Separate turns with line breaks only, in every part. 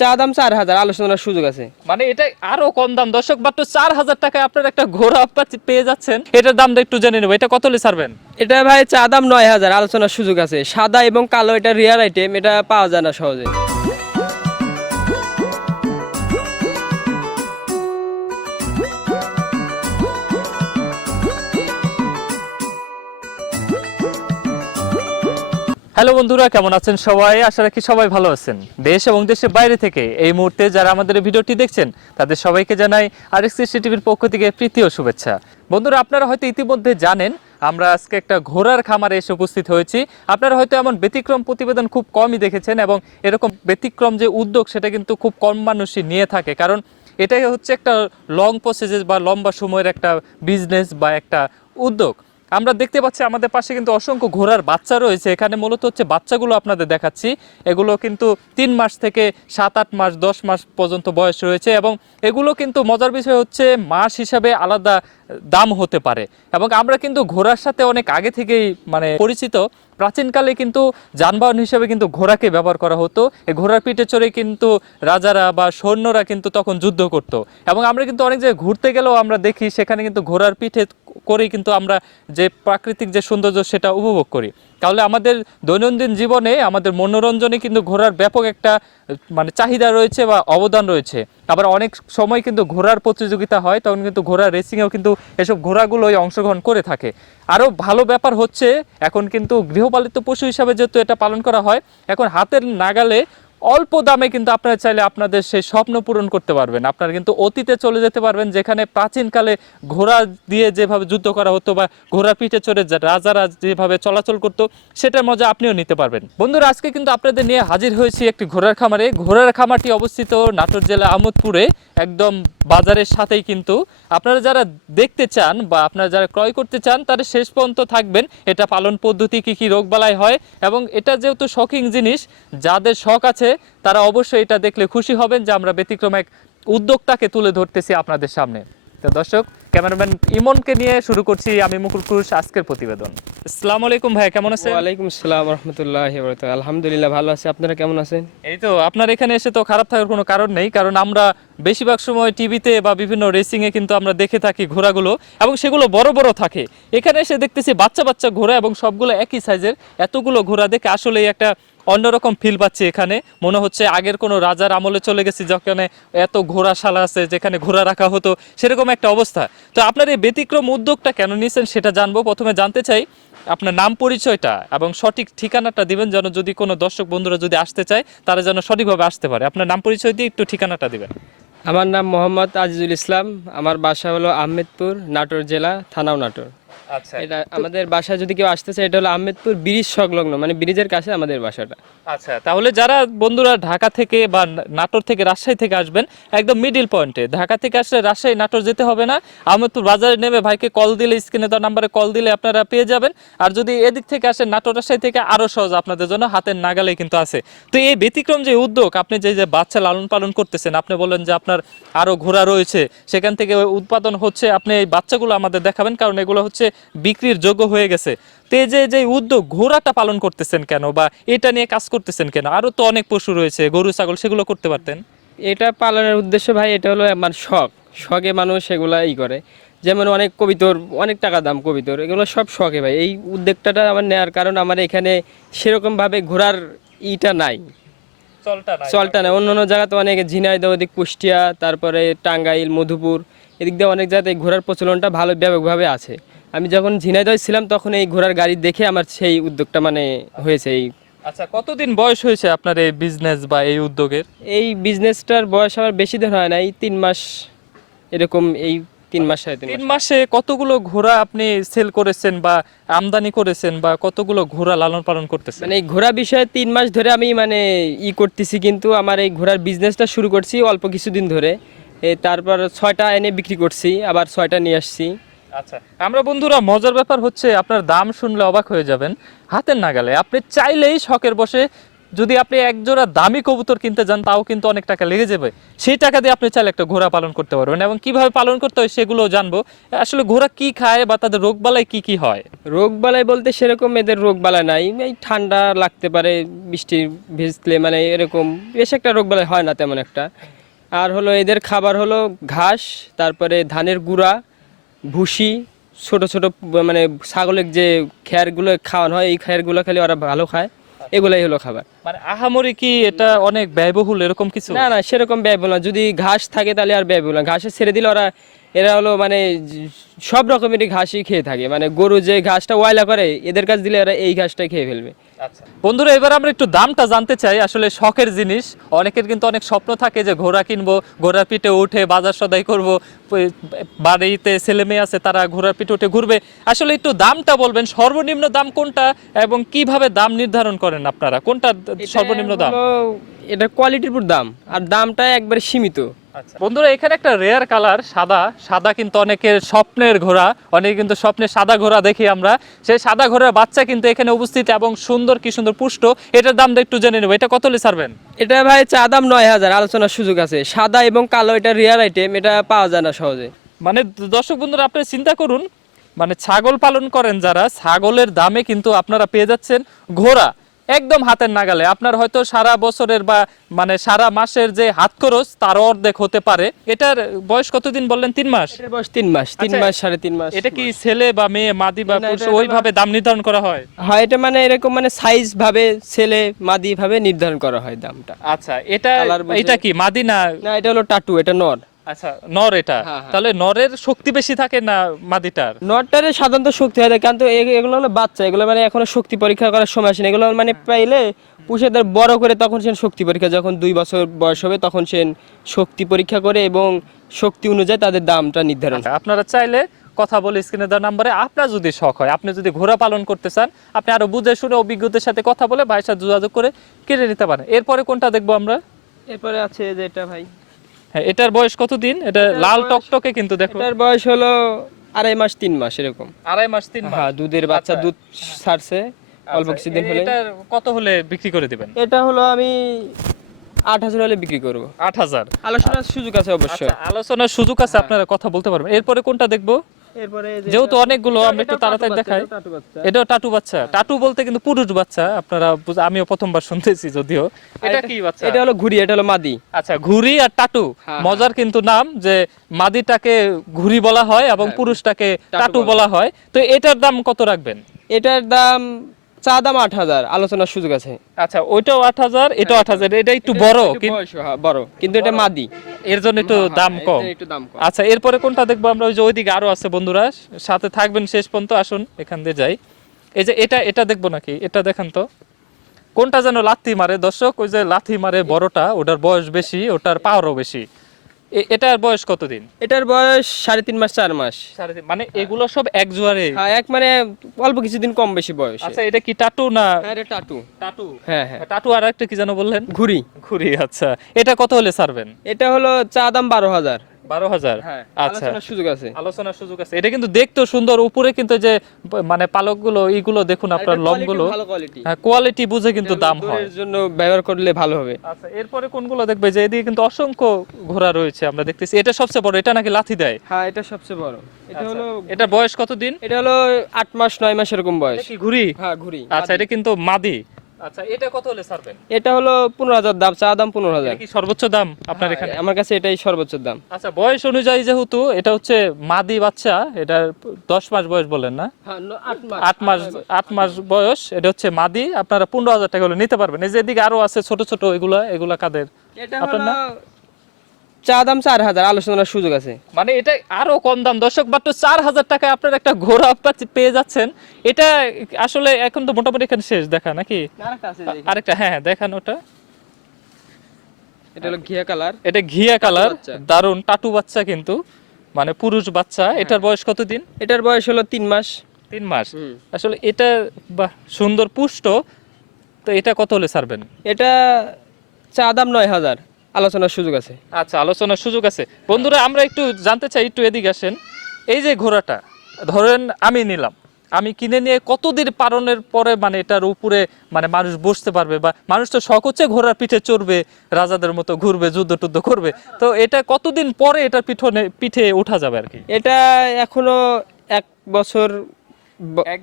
চা দাম চার হাজার আলোচনার সুযোগ আছে।
মানে এটা আরও কম দাম। দর্শক মাত্র চার হাজার টাকায় আপনার একটা ঘোড়া পেয়ে যাচ্ছেন। এটার দামটা একটু জেনে নেব। এটা কত ছাড়বেন?
এটা ভাই চা দাম নয় হাজার আলোচনার সুযোগ আছে। সাদা এবং কালো এটা রিয়ার আইটেম এটা পাওয়া যায় না সহজে।
হ্যালো বন্ধুরা, কেমন আছেন সবাই? আশা রাখি সবাই ভালো আছেন। দেশ এবং দেশের বাইরে থেকে এই মুহূর্তে যারা আমাদের ভিডিওটি দেখছেন, তাদের সবাইকে জানাই আর এক্স টিভির পক্ষ থেকে প্রীতি ও শুভেচ্ছা। বন্ধুরা, আপনারা হয়তো ইতিমধ্যে জানেন, আমরা আজকে একটা ঘোড়ার খামারে এসে উপস্থিত হয়েছি। আপনারা হয়তো এমন ব্যতিক্রম প্রতিবেদন খুব কমই দেখেছেন এবং এরকম ব্যতিক্রম যে উদ্যোগ, সেটা কিন্তু খুব কম মানুষই নিয়ে থাকে। কারণ এটাই হচ্ছে একটা লং প্রসেসেস বা লম্বা সময়ের একটা বিজনেস বা একটা উদ্যোগ। আমরা দেখতে পাচ্ছি আমাদের পাশে কিন্তু অসংখ্য ঘোড়ার বাচ্চা রয়েছে। এখানে মূলত হচ্ছে বাচ্চাগুলো আপনাদের দেখাচ্ছি। এগুলো কিন্তু তিন মাস থেকে সাত, আট মাস, দশ মাস পর্যন্ত বয়স রয়েছে এবং এগুলো কিন্তু মজার বিষয় হচ্ছে মাস হিসাবে আলাদা দাম হতে পারে। এবং আমরা কিন্তু ঘোড়ার সাথে অনেক আগে থেকেই মানে পরিচিত। প্রাচীনকালে কিন্তু যানবাহন হিসেবে কিন্তু ঘোড়াকে ব্যবহার করা হতো। এই ঘোড়ার পিঠে চড়ে কিন্তু রাজারা বা সৈন্যরা কিন্তু তখন যুদ্ধ করত। এবং আমরা কিন্তু অনেক জায়গায় ঘুরতে গেলেও আমরা দেখি, সেখানে কিন্তু ঘোড়ার পিঠে করেই কিন্তু আমরা যে প্রাকৃতিক যে সৌন্দর্য সেটা উপভোগ করি। তাহলে আমাদের দৈনন্দিন জীবনে আমাদের মনোরঞ্জনে কিন্তু ঘোরার ব্যাপক একটা মানে চাহিদা রয়েছে বা অবদান রয়েছে। আবার অনেক সময় কিন্তু ঘোড়ার প্রতিযোগিতা হয়, তখন কিন্তু ঘোড়া রেসিংয়েও কিন্তু এসব ঘোড়াগুলোই অংশগ্রহণ করে থাকে। আরও ভালো ব্যাপার হচ্ছে, এখন কিন্তু গৃহপালিত পশু হিসাবে যেহেতু এটা পালন করা হয়, এখন হাতের নাগালে অল্প দামে কিন্তু আপনারা চাইলে আপনাদের সেই স্বপ্ন পূরণ করতে পারবেন। আপনারা কিন্তু অতীতে চলে যেতে পারবেন, যেখানে প্রাচীনকালে ঘোড়া দিয়ে যেভাবে যুদ্ধ করা হতো বা ঘোড়া পিঠে চড়ে রাজারা যেভাবে চলাচল করতো, সেটার মজা আপনিও নিতে পারবেন। বন্ধুরা, আজকে কিন্তু আপনাদের নিয়ে হাজির হয়েছি একটি ঘোড়ার খামারে। ঘোড়ার খামারটি অবস্থিত নাটোর জেলা আমোদপুরে, একদম বাজারের সাথেই কিন্তু আপনারা যারা দেখতে চান বা আপনারা যারা ক্রয় করতে চান, তারা শেষ পর্যন্ত থাকবেন। এটা পালন পদ্ধতি কী কী রোগবালাই হয় এবং এটা যেহেতু শখিং জিনিস, যাদের শখ আছে, তারা অবশ্যই এটা দেখলে খুশি হবেন যে আমরা ব্যতিক্রম এক উদ্যোক্তাকে তুলে ধরতেছি আপনাদের সামনে। তো দর্শক ক্যামেরাম্যান ইমনকে নিয়ে শুরু করছি আমি মুকুল ক্রুশ আজকের প্রতিবেদন। আসসালামু আলাইকুম ভাই কেমন আছেন?
ওয়ালাইকুম আসসালাম রহমতুল্লাহ আলহামদুলিল্লাহ ভালো আছি। আপনারা কেমন আছেন?
এই তো আপনার এখানে এসে তো খারাপ থাকার কোনো কারণ নেই কারণ আমরা বেশিরভাগ সময় টিভিতে বা বিভিন্ন রেসিং এ কিন্তু আমরা দেখে থাকি ঘোড়াগুলো এবং সেগুলো বড় বড় থাকে। এখানে এসে দেখতেছি বাচ্চা বাচ্চা ঘোড়া এবং সবগুলো একই সাইজের এতগুলো ঘোড়া দেখে আসলেই একটা অন্যরকম ফিল পাচ্ছি এখানে। মনে হচ্ছে আগের কোনো রাজার আমলে চলে গেছি, যেখানে এত ঘোড়াশালা আছে, যেখানে ঘোড়া রাখা হতো, সেরকম একটা অবস্থা। তো আপনার এই ব্যতিক্রম উদ্যোগটা কেন নিয়েছেন সেটা জানব। প্রথমে জানতে চাই, আপনার নাম পরিচয়টা এবং সঠিক ঠিকানাটা দিবেন যেন যদি কোনো দর্শক বন্ধুরা যদি আসতে চায়, তারা যেন সঠিকভাবে আসতে পারে। আপনার নাম পরিচয় দিয়ে একটু ঠিকানাটা দিবেন।
আমার নাম মোহাম্মদ আজিজুল ইসলাম। আমার বাসা হলো আহমেদপুর, নাটোর জেলা, থানাও নাটোর।
আচ্ছা।
এটা আমাদের বাসা যদি কেউ আসতে চায় এটা হলো আহমেদপুর ব্রিজ সংলগ্ন মানে ব্রিজের কাছে আমাদের বাসাটা।
আচ্ছা তাহলে যারা বন্ধুরা ঢাকা থেকে বা নাটোর থেকে রাজশাহী থেকে আসবেন একদম মিডিল পয়েন্টে ঢাকা থেকে আসলে রাজশাহী নাটোর যেতে হবে না। আহমেদপুর বাজারে নেমে ভাইকে কল দিলে স্ক্রিনে তার নাম্বারে কল দিলে আপনারা পেয়ে যাবেন। আর যদি এদিক থেকে আসেন নাটোর রাজশাহী থেকে আরও সহজ আপনাদের জন্য হাতের নাগালে কিন্তু আছে। তো এই ব্যতিক্রম যে উদ্যোগ আপনি যে যে বাচ্চা লালন পালন করতেছেন আপনি বলেন যে আপনার আরও ঘোড়া রয়েছে সেখান থেকে উৎপাদন হচ্ছে আপনি এই বাচ্চাগুলো আমাদের দেখাবেন কারণ এগুলো হচ্ছে বিক্রির যোগ্য হয়ে গেছে। তো এই যে যে উদ্যোগ ঘোড়াটা পালন করতেছেন কেন বা এটা নিয়ে কাজ করতেছেন কেন? আরও তো অনেক পশু রয়েছে গরু ছাগল সেগুলো করতে পারতেন।
এটা পালনের উদ্দেশ্য ভাই এটা হলো আমার শখ। শখে মানুষ এগুলা ই করে। যেমন অনেক কবিতর অনেক টাকা দাম কবিতর এগুলো সব শখে ভাই। এই উদ্যোগটা আমার নেওয়ার কারণ আমার এখানে সেরকমভাবে ঘোরার ইটা নাই।
চলটা
চলটা না অন্য অন্য জায়গাতে অনেক ঝিনাইদহ ওদিক কুষ্টিয়া তারপরে টাঙ্গাইল মধুপুর এদিক দিয়ে অনেক জায়গাতে ঘোড়ার প্রচলনটা ভালো ব্যাপকভাবে আছে। আমি যখন ঝিনাইদহ ছিলাম তখন এই ঘোড়ার গাড়ি দেখে আমার সেই উদ্যোগটা মানে হয়েছে এই
আচ্ছা কতদিন বয়স হয়েছে আপনার এই বিজনেস বা এই উদ্যোগের?
এই বিজনেসটার বয়স আমার বেশি দিন হয় না এই তিন মাস এরকম এই তিন মাস তিন মাসে।
কতগুলো ঘোড়া আপনি সেল করেছেন বা আমদানি করেছেন বা কতগুলো ঘোড়া লালন পালন করতেছেন?
মানে এই ঘোড়া বিষয়ে তিন মাস ধরে আমি মানে ই করতেছি কিন্তু আমার এই ঘোড়ার বিজনেসটা শুরু করছি অল্প কিছুদিন ধরে। তারপর ছয়টা এনে বিক্রি করছি আবার ছয়টা নিয়ে আসছি।
আচ্ছা। আমরা বন্ধুরা, মজার ব্যাপার হচ্ছে আপনার দাম শুনলে অবাক হয়ে যাবেন। হাতের নাগালে আপনি চাইলেই শখের বসে যদি আপনি একজোড়া দামি কবুতর কিনতে যান, তাও কিন্তু অনেক টাকা লেগে যাবে। সেই টাকা দিয়ে আপনি চাইলে একটা ঘোড়া পালন করতে পারবেন এবং কীভাবে পালন করতে হয় সেগুলো জানব। আসলে ঘোড়া কি খায় বা তাদের রোগ বালাই কি কি হয়?
রোগ বালাই বলতে সেরকম এদের রোগ বালাই নাই। এই ঠান্ডা লাগতে পারে, বৃষ্টি ভিজলে মানে এরকম। বেশ একটা রোগ বালাই হয় না তেমন একটা। আর হলো এদের খাবার হলো ঘাস, তারপরে ধানের গুঁড়া ভুসি ছোট ছোট মানে ছাগলের যে খ্যারগুলো খাওয়ানো হয় এই খেয়ারগুলো খেলে ওরা ভালো খায়। এগুলাই হলো খাবার।
মানে আহামরি কি এটা অনেক ব্যয়বহুল এরকম কিছু?
না না সেরকম ব্যয়বহুল না। যদি ঘাস থাকে তাহলে আর ব্যয়বহুল না। ঘাসে ছেড়ে দিলে ওরা এরা হলো মানে সব রকমেরই ঘাসই খেয়ে থাকে। মানে গরু যে ঘাসটা ওয়াইলা করে এদের কাছ দিলে এরা এই ঘাসটাই খেয়ে ফেলবে।
বন্ধুরা এবার আমরা একটু দামটা জানতে চাই। আসলে শখের জিনিস। অনেকের কিন্তু অনেক স্বপ্ন থাকে যে ঘোড়া কিনবো ঘোড়া পিঠে উঠে বাজার সদাই করব। বাড়িতে ছেলে মেয়ে আছে তারা ঘোড়া পিঠে উঠে ঘুরবে। আসলে একটু দামটা বলবেন সর্বনিম্ন দাম কোনটা এবং কীভাবে দাম নির্ধারণ করেন আপনারা? কোনটা সর্বনিম্ন দাম?
এটা কোয়ালিটির উপর দাম। আর দামটা একবারে সীমিত।
বন্ধুরা এখানে একটা রেয়ার কালার সাদা। সাদা কিন্তু অনেকের স্বপ্নের ঘোড়া অনেকে কিন্তু স্বপ্নের সাদা ঘোড়া দেখি আমরা। সেই সাদা ঘোড়ার বাচ্চা কিন্তু এখানে উপস্থিত এবং সুন্দর কি সুন্দর পুষ্ট। এটার দামটা একটু জেনে নেব। এটা কত ছাড়বেন?
এটা ভাই চা দাম নয় হাজার আলোচনার সুযোগ আছে। সাদা এবং কালো এটা রেয়ার আইটেম এটা পাওয়া যায় না সহজে।
মানে দর্শক বন্ধুরা আপনি চিন্তা করুন মানে ছাগল পালন করেন যারা ছাগলের দামে কিন্তু আপনারা পেয়ে যাচ্ছেন ঘোড়া। একদম হাতের নাগালে। আপনার হয়তো সারা বছরের বা মানে সারা মাসের যে হাত খরচ তার অর্ধেক হতে পারে। এটার বয়স কতদিন বললেন? তিন মাস?
বয়স তিন মাস। তিন
আচ্ছা,
মাস সাড়ে তিন মাস।
এটা কি ছেলে বা মেয়ে মাদি বা পুরুষ ওইভাবে দাম নির্ধারণ করা হয়?
হয় এটা মানে এরকম মানে সাইজ ভাবে ছেলে মাদি ভাবে নির্ধারণ করা হয় দামটা।
আচ্ছা এটা এটা কি মাদি না
না এটা হলো টাটু এটা নর।
আচ্ছা নর এটা?
হ্যাঁ, হ্যাঁ।
তাহলে নরের শক্তি বেশি থাকে না মাদিটার?
নটটারে সাধারণত শক্তি হয় কিন্তু এ- এগুলো হলো বাচ্চা এগুলো মানে এখনও শক্তি পরীক্ষা করার সময় আসেনি এগুলো মানে পাইলে পুষে তার বড় করে তখন সে শক্তি পরীক্ষা যখন দুই বছর বয়স হবে তখন সে শক্তি পরীক্ষা করে এবং শক্তি অনুযায়ী তাদের দামটা নির্ধারণ
আচ্ছা, আপনারা চাইলে কথা বলে স্ক্রিনে দেওয়া নাম্বারে আপনার যদি শখ হয় আপনি যদি ঘোড়া পালন করতে চান আপনি আরও বুঝে শুনে অভিজ্ঞতার সাথে কথা বলে ভাইয়ের সাথে যোগাযোগ করে কিনে নিতে পারেন। এরপরে কোনটা দেখব আমরা?
এরপরে আছে যে এটা ভাই
হ্যাঁ এটার বয়স কতদিন? এটা লাল টকটকে কিন্তু দেখো।
এটার বয়স হলো আড়াই মাস তিন মাস এরকম।
আড়াই মাস তিন মাস?
হ্যাঁ দুধের বাচ্চা
আচ্ছা।
দুধ ছাড়ছে অল্প
আচ্ছা,
কিছুদিন হলে।
এটার কত হলে বিক্রি করে দিবেন?
এটা হলো আমি আট হাজার হলে বিক্রি করব।
আট হাজার?
আলোচনার সুযোগ আছে অবশ্যই।
আচ্ছা আলোচনার সুযোগ আছে আপনারা কথা বলতে পারবেন। এরপরে কোনটা দেখব? যেহেতু অনেকগুলো আমরা একটু তাড়াতাড়ি দেখাই।
এটা টাটু বাচ্চা।
টাটু বলতে কিন্তু পুরুষ বাচ্চা আপনারা আমিও প্রথমবার শুনতেছি যদিও। এটা কি বাচ্চা?
এটা হলো ঘুড়ি এটা হলো মাদি।
আচ্ছা ঘুড়ি আর টাটু
হ্যাঁ,
মজার কিন্তু নাম যে মাদিটাকে ঘুড়ি বলা হয় এবং
হ্যাঁ,
পুরুষটাকে
টাটু বলা
হয়। তো এটার দাম কত রাখবেন?
এটার দাম চা দাম আট হাজার আলোচনার সুযোগ আছে।
আচ্ছা ওইটাও আট হাজার এটাও আট হাজার এটা একটু বড়
হ্যাঁ, বড়। কিন্তু এটা মাদি।
এর জন্য একটু দাম কম।
এটার একটু দাম কম।
আচ্ছা এরপরে কোনটা দেখব আমরা? ওই যে ওইদিকে আরও আছে বন্ধুরা সাথে থাকবেন শেষ পর্যন্ত আসুন এখান দিয়ে যাই। এই যে এটা এটা দেখব নাকি? এটা দেখান তো। কোনটা যেন লাথি মারে? দর্শক ওই যে লাথি মারে বড়টা ওটার বয়স বেশি ওটার পাওয়ারও বেশি। এটার বয়স কতদিন?
এটার বয়স সাড়ে তিন মাস চার মাস।
মানে এগুলো সব এক জোয়ারে?
হ্যাঁ এক মানে অল্প কিছুদিন কম বেশি বয়স।
আচ্ছা এটা কি টাটু না
হ্যাঁ এটা টাটু।
টাটু?
হ্যাঁ হ্যাঁ।
টাটু আর একটা কি যেন বললেন?
ঘুরি
ঘুরি আচ্ছা। এটা কত হলে ছাড়বেন
এটা হলো চা দাম বারো হাজার।
বারো হাজার?
হ্যাঁ
আচ্ছা।
সুযোগ আছে।
আলোচনার সুযোগ আছে। এটা কিন্তু দেখতেও সুন্দর। উপরে কিন্তু যে মানে পালকগুলো এইগুলো দেখুন আপনার লমগুলো হ্যাঁ কোয়ালিটি বুঝে কিন্তু দাম হয়।
জন্য ব্যবহার করলে ভালো হবে।
আচ্ছা এরপরে কোনগুলো দেখবে? যে এদিকে কিন্তু অসংখ্য ঘোড়া রয়েছে আমরা দেখতেছি। এটা সবচেয়ে বড় এটা নাকি লাথি দেয়?
হ্যাঁ এটা সবচেয়ে বড়। এটা
আচ্ছা,
হলো
এটার বয়স কতদিন?
এটা হলো আট মাস নয় মাস এরকম বয়স।
ঘুরি
হ্যাঁ ঘুড়ি।
আচ্ছা এটা কিন্তু মাদি। আচ্ছা এটা কত হলে ছাড়বেন?
এটা হলো পনেরো হাজার দাম চা দাম পনেরো হাজার।
এটা কি সর্বোচ্চ দাম আপনার এখানে?
আমার কাছে এটাই সর্বোচ্চ দাম।
আচ্ছা বয়স অনুযায়ী যেহেতু এটা হচ্ছে মাদি বাচ্চা এটা দশ মাস বয়স বলেন না? আট মাস। আট মাস বয়স এটা হচ্ছে মাদি আপনারা পনেরো হাজার টাকা হলে নিতে পারবেন। এই যে এদিকে আরও আছে ছোট ছোট এগুলা এগুলা কাদের?
এটা হলো? চা দাম চার হাজার আলোচনার সুযোগ আছে।
মানে এটা আরও কম দাম। দর্শক মাত্র চার হাজার টাকায় আপনার একটা ঘোড়া পেয়ে যাচ্ছেন। এটা আসলে এখন তো মোটামুটি এখানে শেষ দেখা নাকি? আরেকটা হ্যাঁ হ্যাঁ দেখান ওটা।
এটা হলো ঘিয়া কালার।
এটা ঘিয়া কালার দারুণ টাটু বাচ্চা কিন্তু। মানে পুরুষ বাচ্চা এটার বয়স কতদিন?
এটার বয়স হলো তিন মাস।
তিন মাস। আসলে এটা বাহ সুন্দর পুষ্ট। তো এটা কত হলে ছাড়বেন?
এটা চা দাম নয় হাজার। আলোচনার সুযোগ আছে।
আচ্ছা আলোচনার সুযোগ আছে। বন্ধুরা আমরা একটু জানতে চাই একটু এদিকে আসেন। এই যে ঘোড়াটা ধরেন আমি নিলাম। আমি কিনে নিয়ে কতদিন পালনের পরে মানে এটার উপরে মানে মানুষ বসতে পারবে বা মানুষ তো শখ হচ্ছে ঘোড়ার পিঠে চড়বে রাজাদের মতো ঘুরবে যুদ্ধ টুদ্ধ করবে। তো এটা কতদিন পরে এটা পিঠনে পিঠে ওঠা যাবে আর কি?
এটা এখনও এক বছর?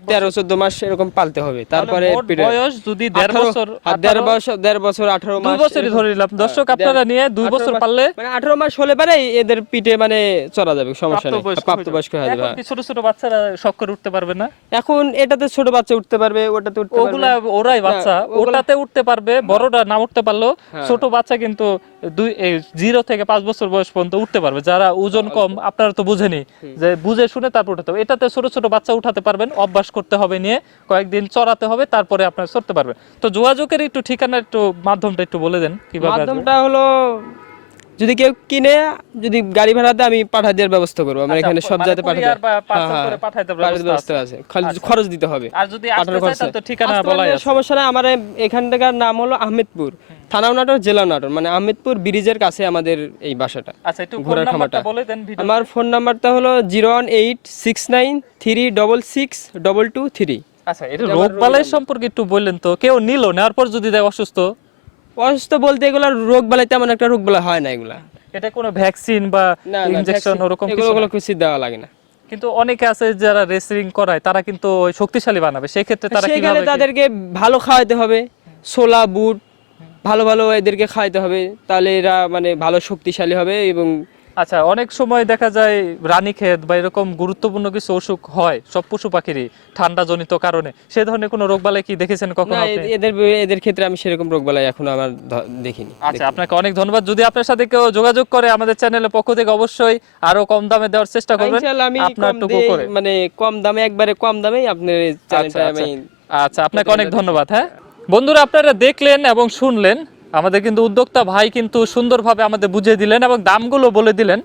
তেরো চোদ্দ মাস এরকম পালতে হবে। তারপরে
বয়স যদি দেড় বছর
দেড় বছর দেড় বছর আঠারো মাস
বছরই ধরে নিলাম। দর্শক
হ্যাঁ,
আপনারা নিয়ে দুই বছর পারলে
মানে আঠারো মাস হলে পারে এদের পিঠে মানে চড়া যাবে সমস্যা নেই।
প্রাপ্তবয়স্ক হয়ে যাবে।
হয়ে
ছোট ছোট বাচ্চারা শখ করে উঠতে পারবে না?
এখন এটাতে ছোট বাচ্চা উঠতে পারবে ওটাতে উঠতে পারবে।
ওগুলা ওরাই বাচ্চা। ওটাতে উঠতে পারবে বড়রা না উঠতে পারলেও
হ্যাঁ।
ছোট বাচ্চা কিন্তু দুই জিরো থেকে পাঁচ বছর বয়স পর্যন্ত উঠতে পারবে। যারা ওজন কম আপনারা তো বুঝেনি যে বুঝে শুনে তারপর উঠাতে এটাতে ছোট ছোট বাচ্চা উঠাতে পারবেন অভ্যাস করতে হবে নিয়ে, কয়েকদিন চড়াতে হবে, তারপরে আপনার চড়তে পারবেন। তো যোগাযোগের একটু ঠিকানা একটু মাধ্যমটা একটু বলে দেন, কীভাবে
মাধ্যমটা হলো যদি কেউ কিনে যদি গাড়ি ভাড়া ভাড়াতে আমি পাঠা দেওয়ার ব্যবস্থা করব। আমার
আচ্ছা,
এখানে সব
মানে
দেয়।
parcel
হ্যাঁ, হ্যাঁ,
ব্যবস্থা
আছে। খরচ দিতে হবে।
আর যদি ঠিকানা
সমস্যা নাই আমার এখান থেকে নাম হলো আহমেদপুর। থানাও নাটোর জেলা নাটোর। মানে আহমেদপুর ব্রিজের কাছে আমাদের এই বাসাটা
আচ্ছা একটু দেন ভিডিও
আমার ফোন নাম্বারটা হলো zero one eight six nine three double six double two three.
আচ্ছা এটা রোগ বালাই সম্পর্কে একটু বললেন তো। কেউ নিল নেওয়ার পর যদি দেয় অসুস্থ।
অসুস্থ বলতে এগুলো রোগ বালাই তেমন একটা রোগ বালাই হয় না এগুলা।
এটা কোনো ভ্যাকসিন বা ইনজেকশন ওরকম
এগুলো
কিছু
দেওয়া লাগে না।
কিন্তু অনেকে আছে যারা রেসলিং করায় তারা কিন্তু শক্তিশালী বানাবে। সেই ক্ষেত্রে তারা কীভাবে
তাদেরকে ভালো খাওয়াতে হবে ছোলা বুট ভালো ভালো এদেরকে খাওয়াতে হবে তাহলে এরা মানে ভালো শক্তিশালী হবে এবং
আচ্ছা অনেক সময় দেখা যায় রানীক্ষেত বা এরকম গুরুত্বপূর্ণ কিছু অসুখ হয় সব পশু পাখিরই ঠান্ডা জনিত কারণে। সে ধরনের কোনো রোগ বালাই কি দেখেছেন কখনো আপনি?
এদের এদের ক্ষেত্রে আমি সেরকম রোগ বালাই এখনও আমার দেখিনি।
আচ্ছা আপনাকে অনেক ধন্যবাদ। যদি আপনার সাথে কেউ যোগাযোগ করে আমাদের চ্যানেলের পক্ষ থেকে অবশ্যই আরও কম দামে দেওয়ার চেষ্টা করবেন।
আমি
আপনার টুকু করে।
মানে কম দামে একবারে কম দামেই আপনার
আচ্ছা
চ্যানেলটা
আচ্ছা।
আমি
আচ্ছা। আপনাকে অনেক ধন্যবাদ হ্যাঁ। বন্ধুরা আপনারা দেখলেন এবং শুনলেন আমাদের কিন্তু উদ্যোক্তা ভাই কিন্তু সুন্দরভাবে আমাদের বুঝিয়ে দিলেন এবং দামগুলো বলে দিলেন।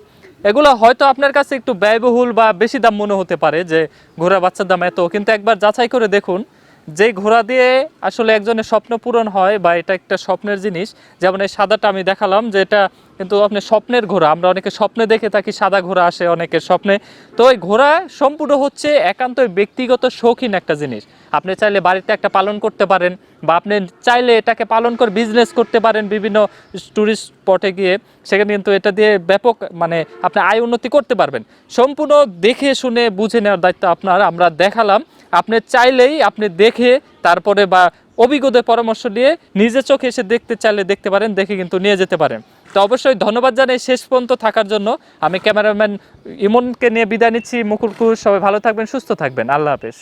এগুলো হয়তো আপনার কাছে একটু ব্যয়বহুল বা বেশি দাম মনে হতে পারে যে ঘোড়া বাচ্চার দাম এত, কিন্তু একবার যাচাই করে দেখুন যে ঘোড়া দিয়ে আসলে একজনের স্বপ্ন পূরণ হয় বা এটা একটা স্বপ্নের জিনিস, যেমন এই সাদাটা আমি দেখালাম যে এটা কিন্তু আপনার স্বপ্নের ঘোড়া। আমরা অনেকে স্বপ্নে দেখে থাকি সাদা ঘোড়া আসে অনেকের স্বপ্নে। তো এই ঘোড়া সম্পূর্ণ হচ্ছে একান্ত ব্যক্তিগত শৌখিন একটা জিনিস। আপনি চাইলে বাড়িতে একটা পালন করতে পারেন বা আপনি চাইলে এটাকে পালন করে বিজনেস করতে পারেন বিভিন্ন ট্যুরিস্ট স্পটে গিয়ে। সেখানে কিন্তু এটা দিয়ে ব্যাপক মানে আপনি আয় উন্নতি করতে পারবেন। সম্পূর্ণ দেখে শুনে, বুঝে নেওয়ার দায়িত্ব আপনার। আমরা দেখালাম আপনি চাইলেই আপনি দেখে, তারপরে বা অভিজ্ঞদের পরামর্শ নিয়ে নিজে চোখে এসে দেখতে চাইলে দেখতে পারেন, দেখে কিন্তু নিয়ে যেতে পারেন। তো অবশ্যই ধন্যবাদ জানাই শেষ পর্যন্ত থাকার জন্য। আমি ক্যামেরাম্যান ইমনকে নিয়ে বিদায় নিচ্ছি। মুকুলকুর সবাই ভালো থাকবেন, সুস্থ থাকবেন। আল্লাহ হাফেজ।